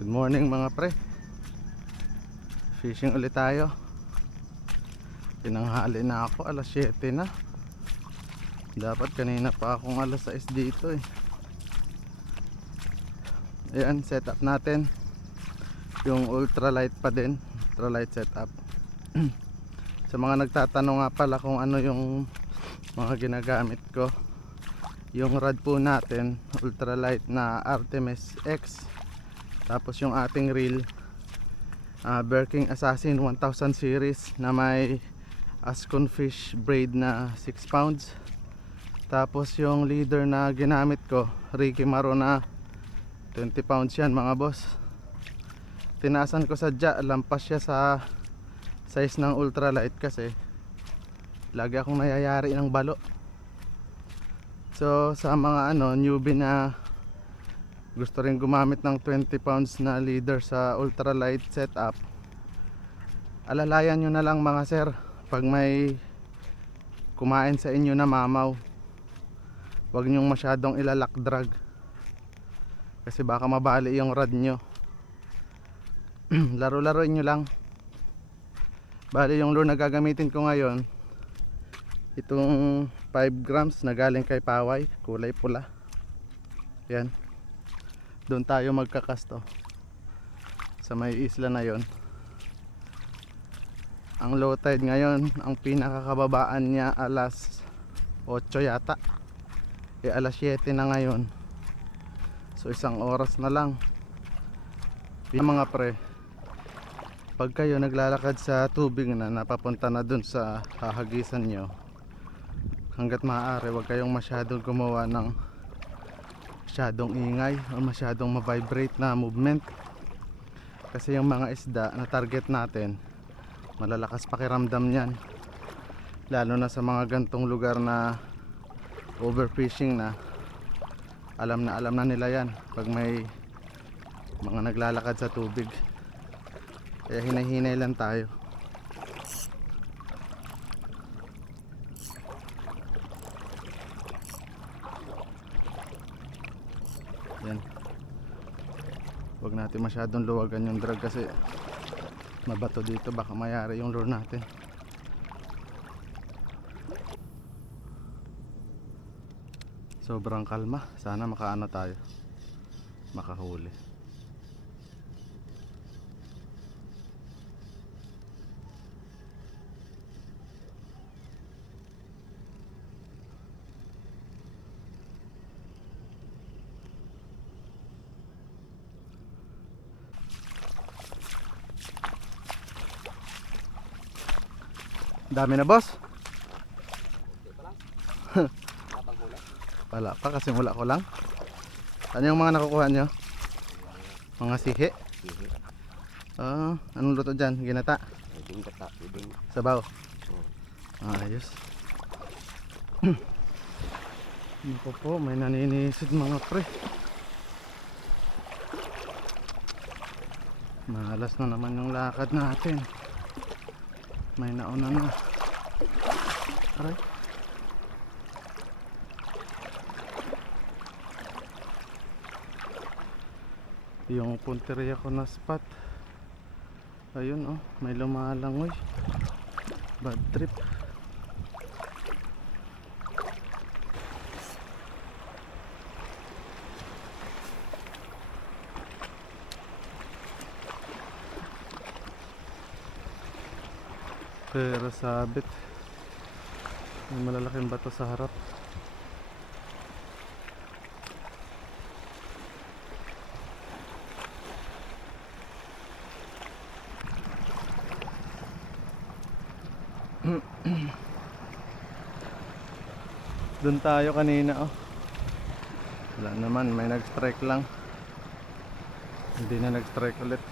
Good morning mga pre. Fishing ulit tayo. Pinanghali na ako, alas 7 na. Dapat kanina pa akong alas 6 dito eh. Ayan, setup natin. Yung ultralight pa din, ultralight setup. Sa mga nagtatanong nga pala kung ano yung mga ginagamit ko, yung rod po natin ultralight na Artemis X. Tapos yung ating reel Berking Assassin 1000 series na may Ascon Fish braid na 6 pounds. Tapos yung leader na ginamit ko Ricky Maro na 20 pounds yan mga boss. Tinasan ko sadya, lampas siya sa size ng ultralight kasi lagi akong nayayari ng balo. So sa mga newbie na gusto rin gumamit ng 20 pounds na leader sa ultralight setup, alalayan nyo na lang mga sir pag may kumain sa inyo na mamaw. Huwag nyong masyadong ilalak drag kasi baka mabali yung rod nyo. Laro-laroin nyo lang. Bali yung lure na gagamitin ko ngayon, itong 5 grams na galing kay Paway, kulay pula. Yan, doon tayo magkakasto sa may isla na yon. Ang low tide ngayon, ang pinakakababaan niya alas 8 yata, alas 7 na ngayon. So isang oras na lang. Mga pre, pag kayo naglalakad sa tubig na napapunta na dun sa hahagisan nyo, hanggat maaari huwag kayong masyadong gumawa ng masyadong ingay o masyadong ma-vibrate na movement, kasi yung mga isda na target natin malalakas pakiramdam niyan, lalo na sa mga gantong lugar na overfishing na. Alam na nila yan pag may mga naglalakad sa tubig, kaya hinay-hinay lang tayo. Yan, huwag natin masyadong luwagan yung drag kasi mabato dito, baka mayari yung lure natin. Sobrang kalma, sana makaano tayo, makahuli. Dami na boss. Wala pa kasi wala ko lang. Ano yung mga nakukuha nyo? Mga sihi? Anong luto dyan? Ginata? Sabaw? Ayos. Naku po, may naninisid mga pre. Malas na naman yung lakad natin. May nauna na. Aray. Yung punteriya ko na spot, ayun oh, may lumalangoy. Bad trip. Pero sabit, may malalaking bato sa harap. Doon tayo kanina oh. Wala naman, may nag-strike lang. Hindi na nag-strike ulit.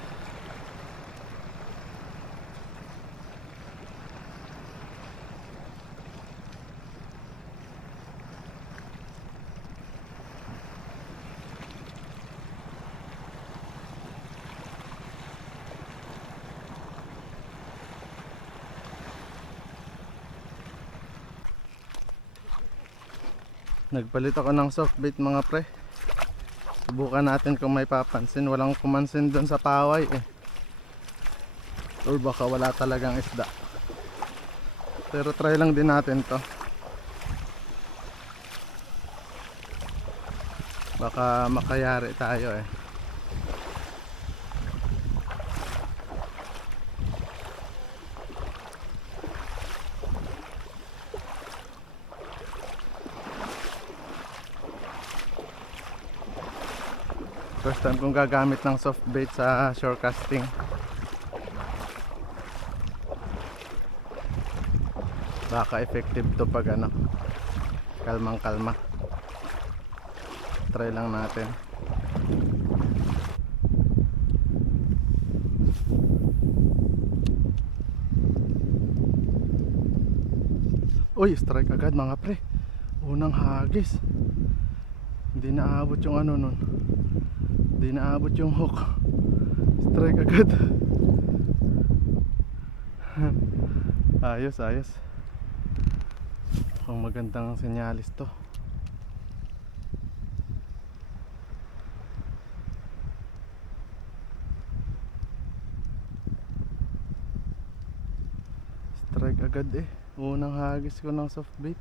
Nagpalit ako ng soft bait mga pre. Subukan natin kung may papansin. Walang kumansin doon sa paway eh. Or baka wala talagang isda. Pero try lang din natin to. Baka makayari tayo eh. First time kong gagamit ng soft bait sa shore casting. Baka effective to pag ano, kalmang kalma. Try lang natin. Uy, strike agad mga pre. Unang hagis. Hindi naabot yung ano nun. Hindi naabot yung hook. Strike agad. Ayos, ayos. Ang magandang senyalis to. Strike agad eh. Unang hagis ko ng soft bait.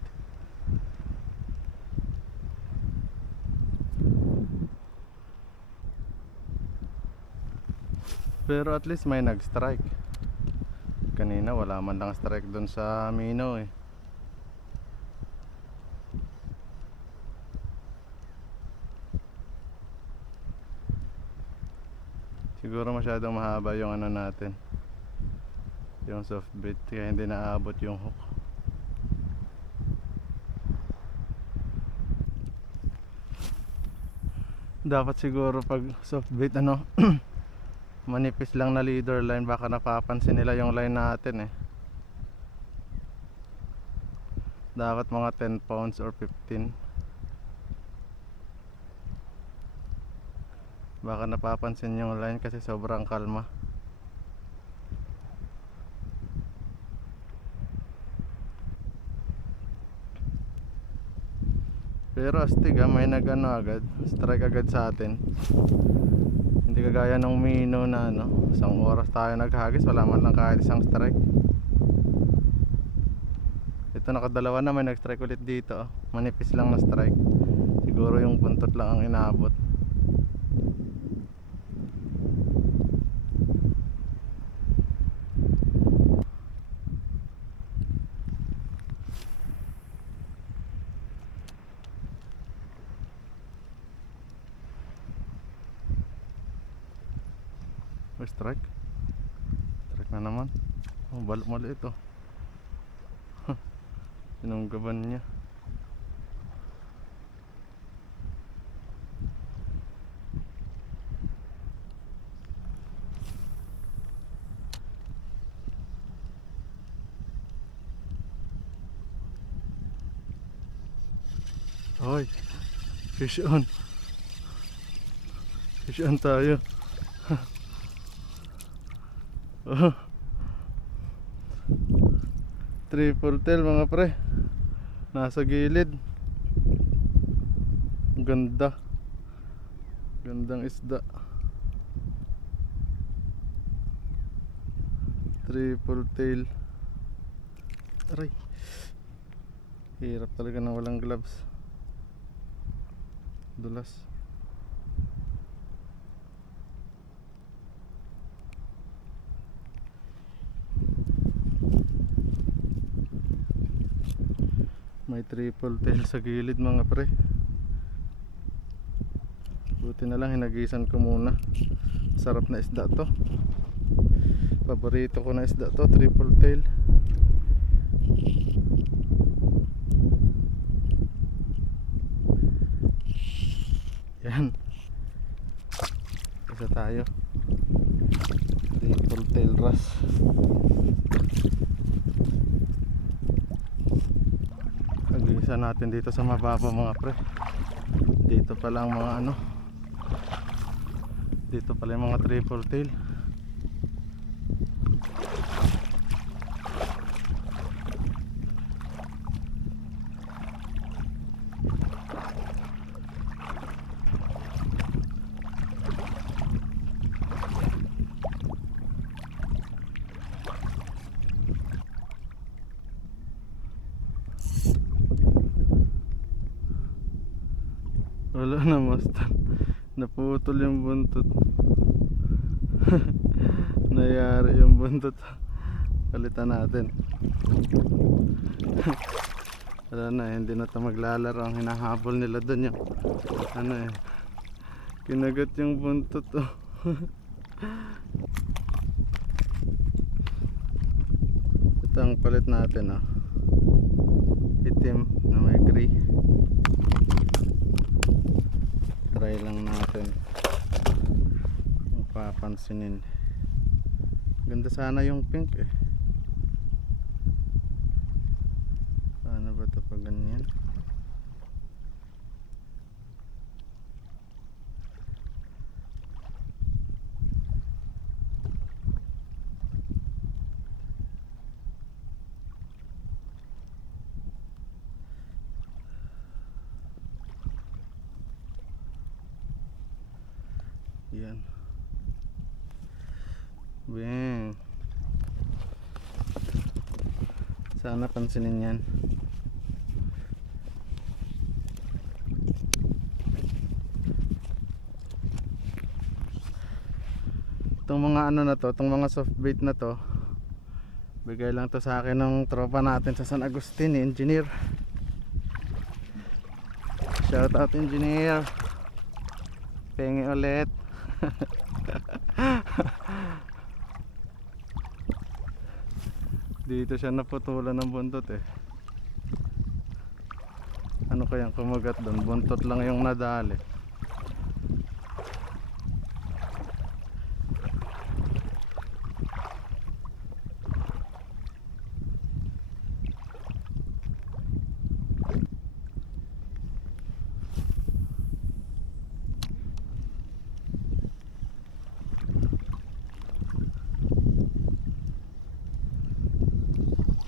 Pero at least may nag-strike. Kanina wala man lang strike doon sa Mino eh. Siguro masyadong mahaba yung ano natin, yung soft bait, kaya hindi naabot yung hook. Dapat siguro pag soft bait ano manipis lang na leader line, baka napapansin nila yung line natin eh. Dapat mga 10 pounds or 15. Baka napapansin yung line kasi sobrang kalma. Pero astig may nagano agad, strike agad sa atin. Hindi kagaya ng Mino na ano, isang oras tayo naghagis, wala man lang kahit isang strike. Ito nakadalawa na, may nag-strike ulit dito oh. Manipis lang na strike. Siguro yung buntot lang ang inaabot. Strike. Strike na naman. Oh, balok maliit oh. Sinunggaban niya. Hoy, fish on. Fish on tayo. Oh. Triple tail mga pre. Nasa gilid. Ganda. Gandang isda. Triple tail. Aray. Hirap talaga ng walang gloves. Dulas. May triple tail sa gilid mga pre. Buti na lang hinagisan ko muna. Sarap na isda to. Paborito ko na isda to, triple tail. Yan. Isa tayo. Triple tail wrasse. Pag-isa natin dito sa mababa mga pre. Dito pa lang mga ano. Dito pala yung mga triple tail. namastan. Naputol yung buntot. Nayari yung buntot. Palitan natin. Wala na, hindi na ito maglalaro. Ang hinahabol nila dun yung ano eh, kinagat yung buntot oh. Ito ang palit natin oh. Itim na may gray. Try lang natin kung papansinin. Ganda sana yung pink eh. Paano ba ito pag ganyan? Yan. Bing. Sana pansinin yan. Itong mga ano na to, itong mga soft bait na to, bigay lang to sa akin ng tropa natin sa San Agustin, engineer. Shout out engineer. Pengi ulit. Dito siya naputulan ng buntot eh. Ano kayang kumagat doon? Buntot lang yung nadali.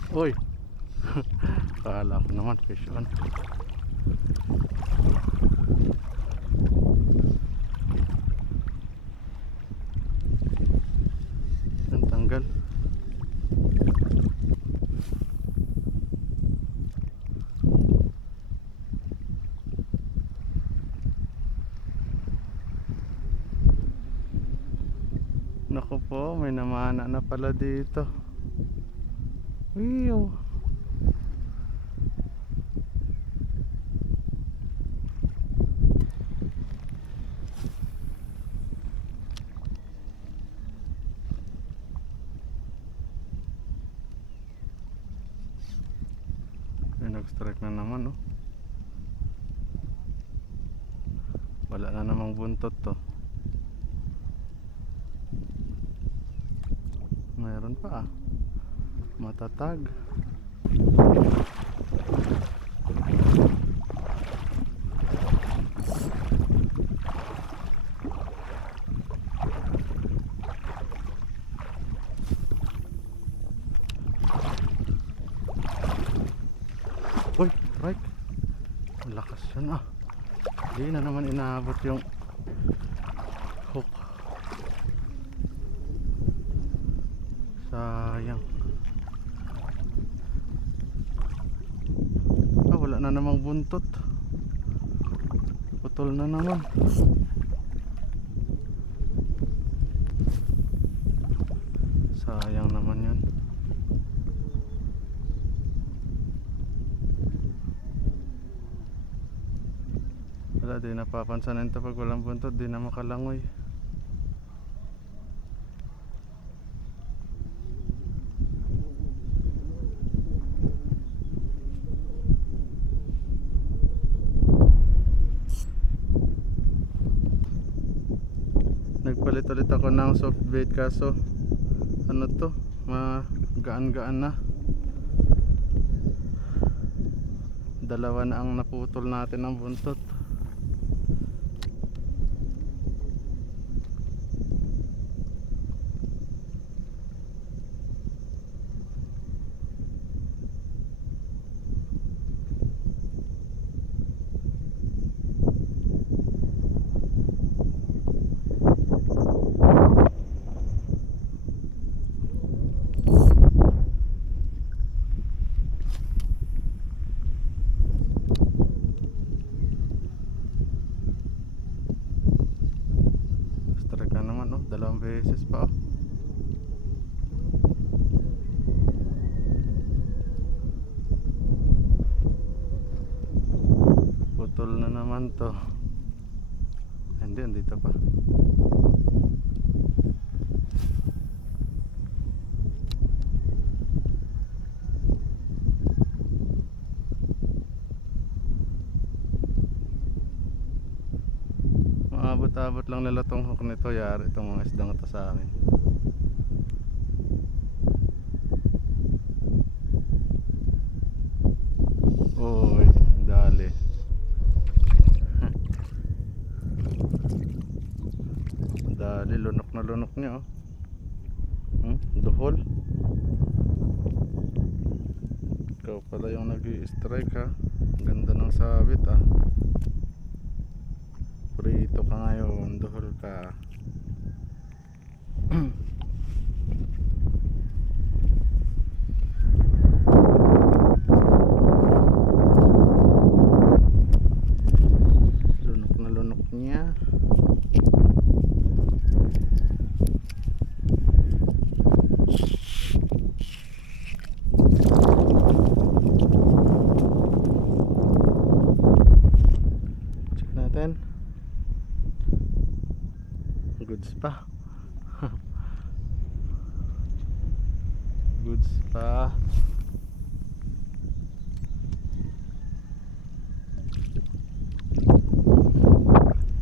Uy! Kala ko naman fish on. Ang tanggal. Naku po, may namana na pala dito. Wiyo. May nag-strike na naman oh. Wala na namang buntot to. Mayroon pa ah. Matatag. Uy, strike. Lakas yan ah. Hindi na naman inaabot yung hook. Sayang. Wala na namang buntot. Putol na naman. Sayang naman yan. Wala, di napapansanin ito pag walang buntot. Di na makalangoy. Nagpalit ulit ako ng soft bait kaso ano to, magaan-gaan na. Dalawa na ang naputol natin ng buntot. Dalawang beses pa oh. Putol na naman to. Hindi, andito pa. Maabot-abot lang nila tong hook nito. Yari itong mga isdang ito sa akin. Uy, dali. Dali, lunok na lunok niya oh. Duhol. Ikaw pala yung nag-i-strike ha. Ganda ng sabit ah. Prito ka ngayon, duhol ka. Lunok na lunok niya. Check natin. Goods pa. Goods pa.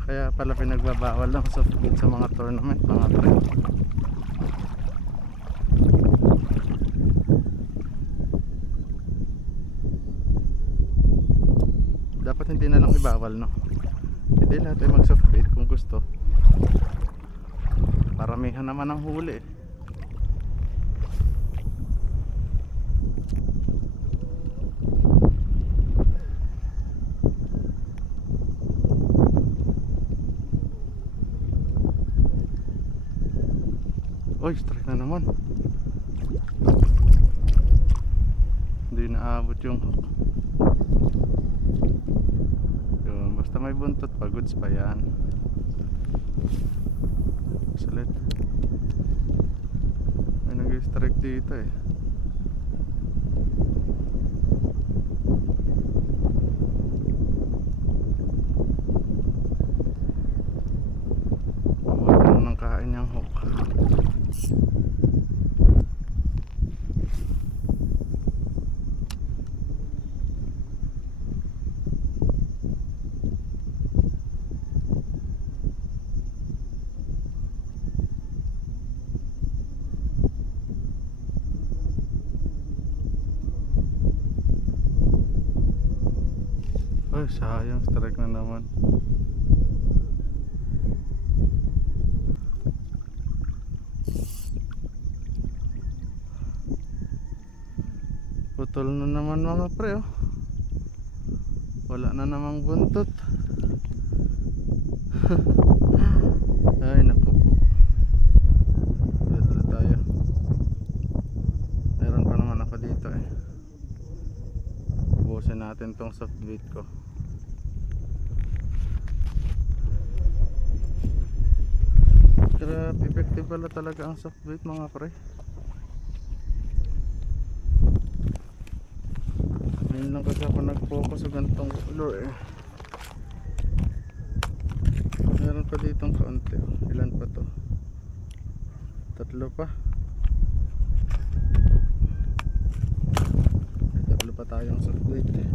Kaya pala pinagbabawal ng softball sa mga tournament, mga pre. Dapat hindi na lang ibawal, no? Hindi lahat ay mag softball kung gusto. Paramihan naman ang huli. Oy, strike na naman. Hindi naabot yung hook. Yun, basta may buntot pa, goods pa yan. Salit. May nag-strike dito eh. Huwag lang nang kain yung hook. Ay, sayang, strike na naman. Putol na naman mga pre oh. Wala na namang buntot. Ay naku. Ulit tayo. Meron pa naman ako dito eh. Ubusin natin tong soft bait ko. Grabe, effective pala talaga ang soft bait mga pre. Ngayon lang kasi ako nag-focus sa ganitong lure eh. Meron pa ditong kaunti oh. Ilan pa to? 3 pa. May 3 pa tayong soft bait eh.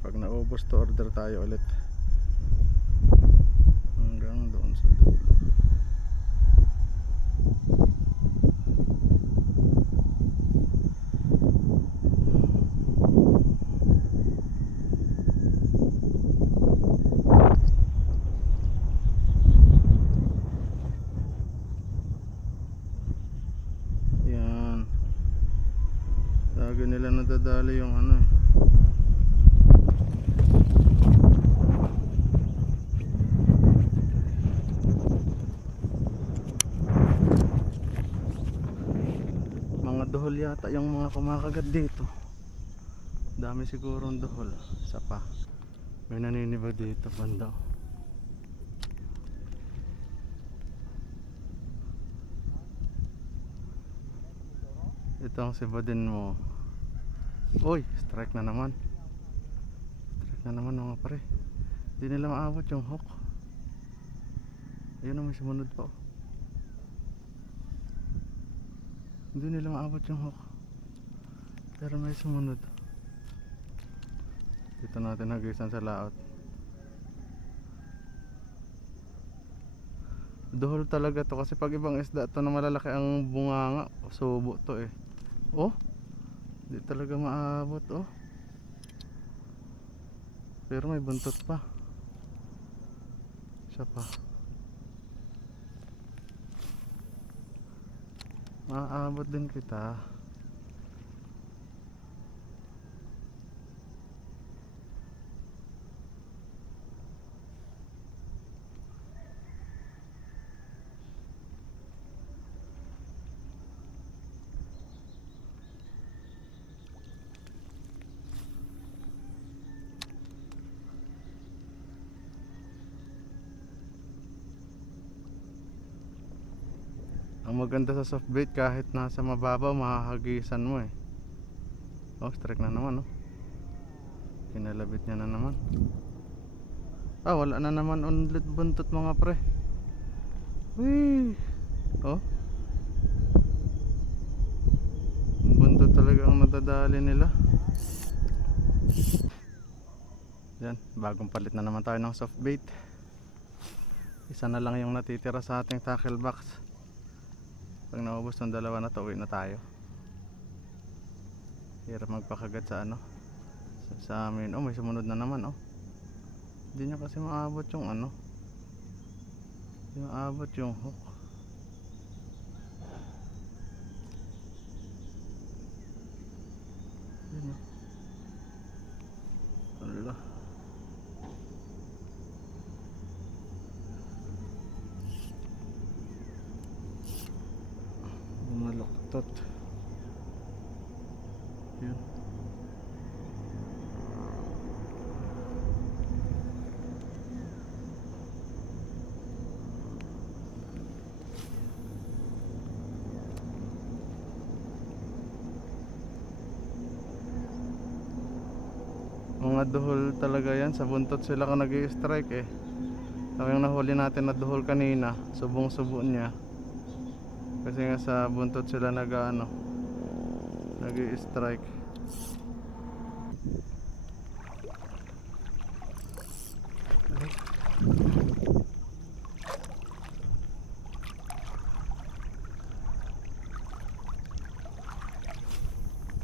Pag naubos to, order tayo ulit hanggang doon sa dulo. Yan, lagi nila nadadali yung ano eh. Duhol yata yung mga kumakagat dito. Dami sigurong duhol. Isa pa. May naniniba dito banda. Ito ang sibadin mo. Uy, strike na naman. Strike na naman mga pare. Hindi nila maabot yung hook. Ayun na, may sumunod pa oh. Hindi nila maabot yung hook. Pero may sumunod. Dito natin nagisan sa laot. Duhol talaga to kasi pag ibang isda to na malalaki ang bunganga, subo to eh. Oh, hindi talaga maabot oh. Pero may buntot pa. Siya pa. Maabot din kita. Ang maganda sa soft bait kahit nasa mababaw mahahagisan mo eh. Oh, strike na naman oh. Kinalabit niya na naman. Ah, wala na naman ulit buntot mga pre. Wee. Oh. Buntot talaga ang nadadali nila. Yan, bagong palit na naman tayo ng soft bait. Isa na lang yung natitira sa ating tackle box. Pag naubos ng dalawa na to, uwi na tayo. Hirap magpakagat sa ano, sa amin. Oh, may sumunod na naman oh. Hindi niya kasi maabot yung ano, hindi maabot yung hook. Yun oh. Ala. Maluktot. Yun. Mga duhol talaga yan, sa buntot sila ka nag-i-strike eh. So yung nahuli natin na duhol kanina, subong-subo niya. Kasi nga sa buntot sila nag-ano, nag-i-strike.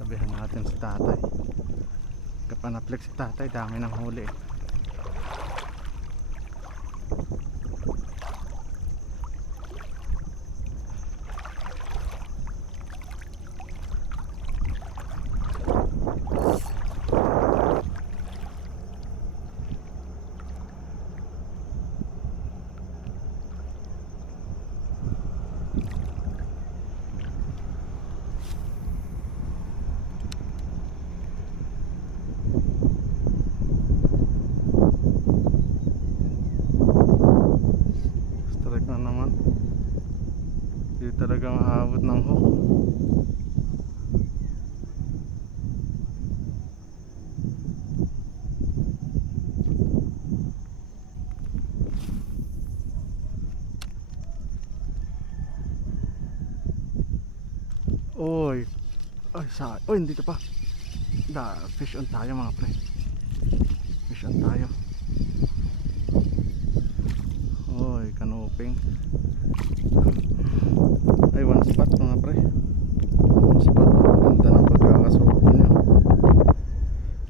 Tabihan natin si tatay. Kapanaplik si tatay, dami ng huli eh. Talagang aabot ng hook. Oy. Ay, sa. Oy, hindi ka pa. Fish on tayo mga pre. Fish on tayo. Oy, kanuping. Ay, one spot mga pre. One spot. Ganda ng pagkakasubo nyo.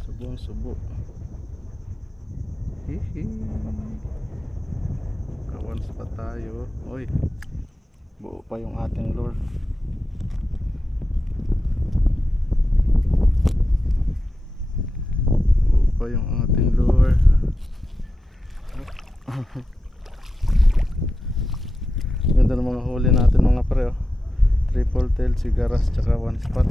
Subong-subo. Hihi. One spot tayo. Oy, buo pa yung ating lure. Buo pa yung ating lure. Ganda ng mga huli natin mga pre oh. Triple tail, sigaras, tsaka one spot.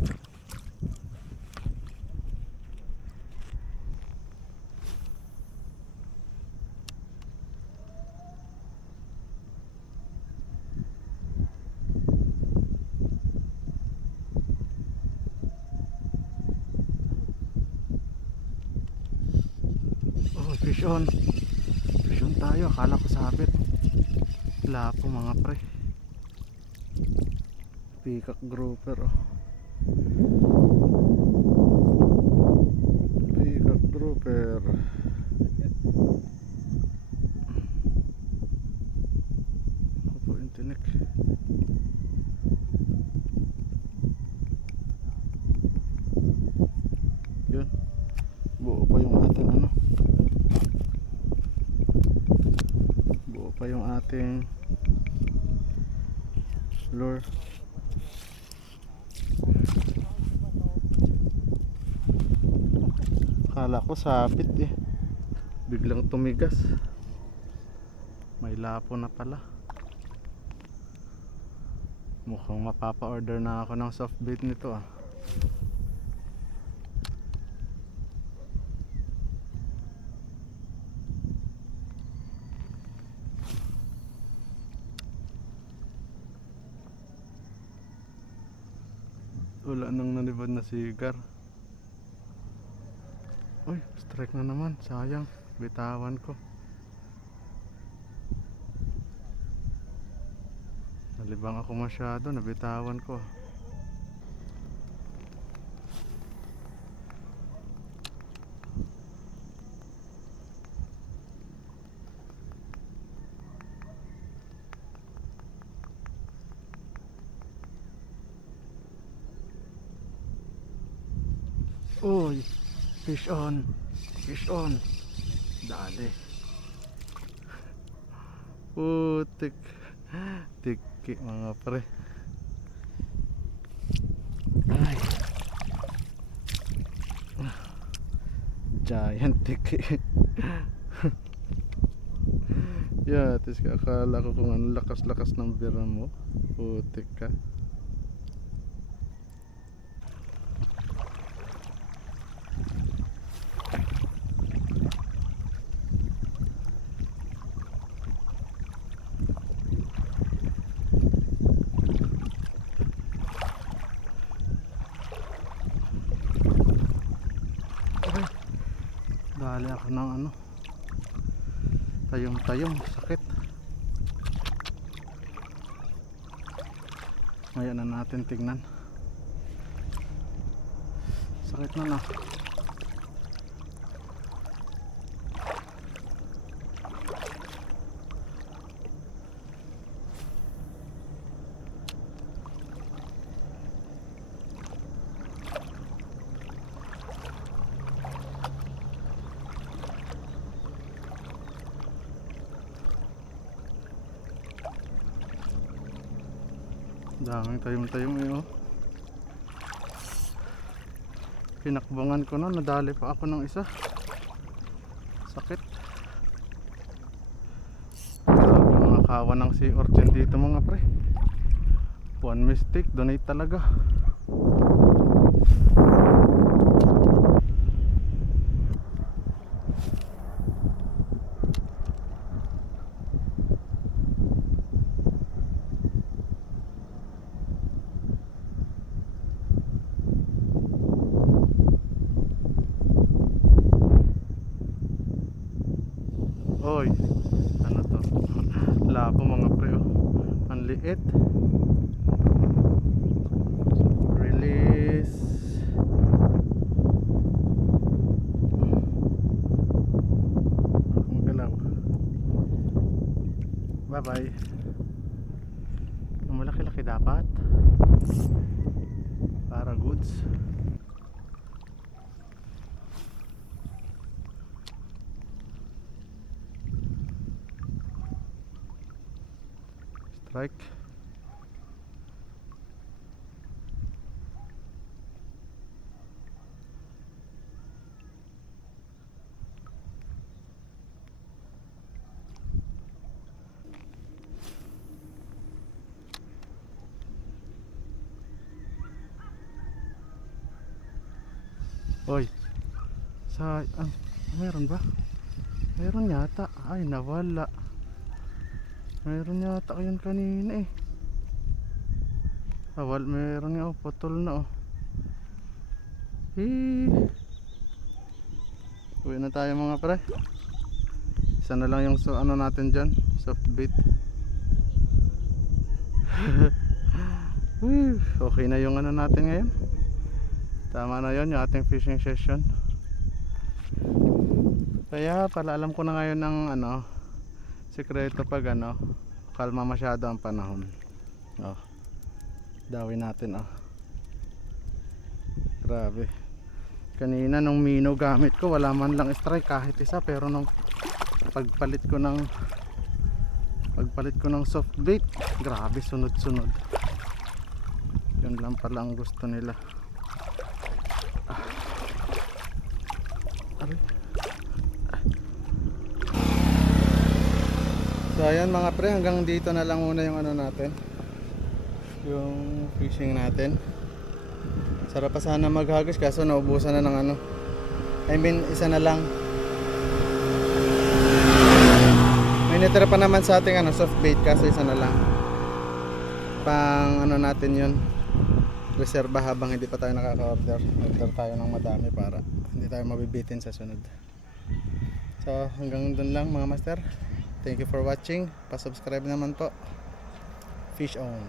Fish on. Fish on tayo. Akala ko sabit. Lapo mga pre. Peacock grouper oh. Peacock grouper. Ako po yung tinik. Yun. Buo pa yung ating ano. Buo pa yung ating lure. Akala ko sabit eh. Biglang tumigas. May lapo na pala. Mukhang mapapa-order na ako ng soft bait nito ah. Wala nang nanibad na sigar. Uy, strike na naman. Sayang, bitawan ko. Nalibang ako masyado, nabitawan ko. Uy, fish on. Fish on. Dali. Putik. Tiki mga pre. Ay. Giant tiki. Yeah, tis akala ko kung ano lakas-lakas ng bira mo. Putik ka. Dali ako ng ano, tayong sakit. Ngayon na natin tignan. Sakit na na. Daming tayong eh oh. Pinakbangan ko na, nadali pa ako ng isa. Sakit. Grabe mga kawan ng sea urchin dito mga pre. One mistake, donate talaga. Oy, ano to? Lapo mga pre oh. Ang liit. Release. Magalaw. Bye bye. Ang malaki-laki dapat. Para goods. Strike. Oy. Meron ba? Meron yata. Ay, nawala. Meron yata yun kanina eh. Meron nga oh, putol na oh. Uwi na tayo mga pre. Isa na lang yung ano natin dyan, soft bait. Okay na yung ano natin ngayon. Tama na yon yung ating fishing session. Kaya pala alam ko na ngayon ng ano, sikreto pag ano, kalma masyado ang panahon. Oh, dawin natin oh. Grabe. Kanina nung mino gamit ko wala man lang strike kahit isa, pero nung pagpalit ko ng soft bait, grabe sunod-sunod. Yun lang pala ang gusto nila. So ayan mga pre, hanggang dito na lang muna yung ano natin, yung fishing natin. Sarap pa sana maghagis kaso naubusan na ng ano, I mean isa na lang. May natira pa naman sa ating ano, soft bait kaso isa na lang. Pang ano natin yun, reserba habang hindi pa tayo nakaka-order. Order tayo ng madami para hindi tayo mabibitin sa sunod. So hanggang dun lang mga master. Thank you for watching. Pa-subscribe naman po. Fish on.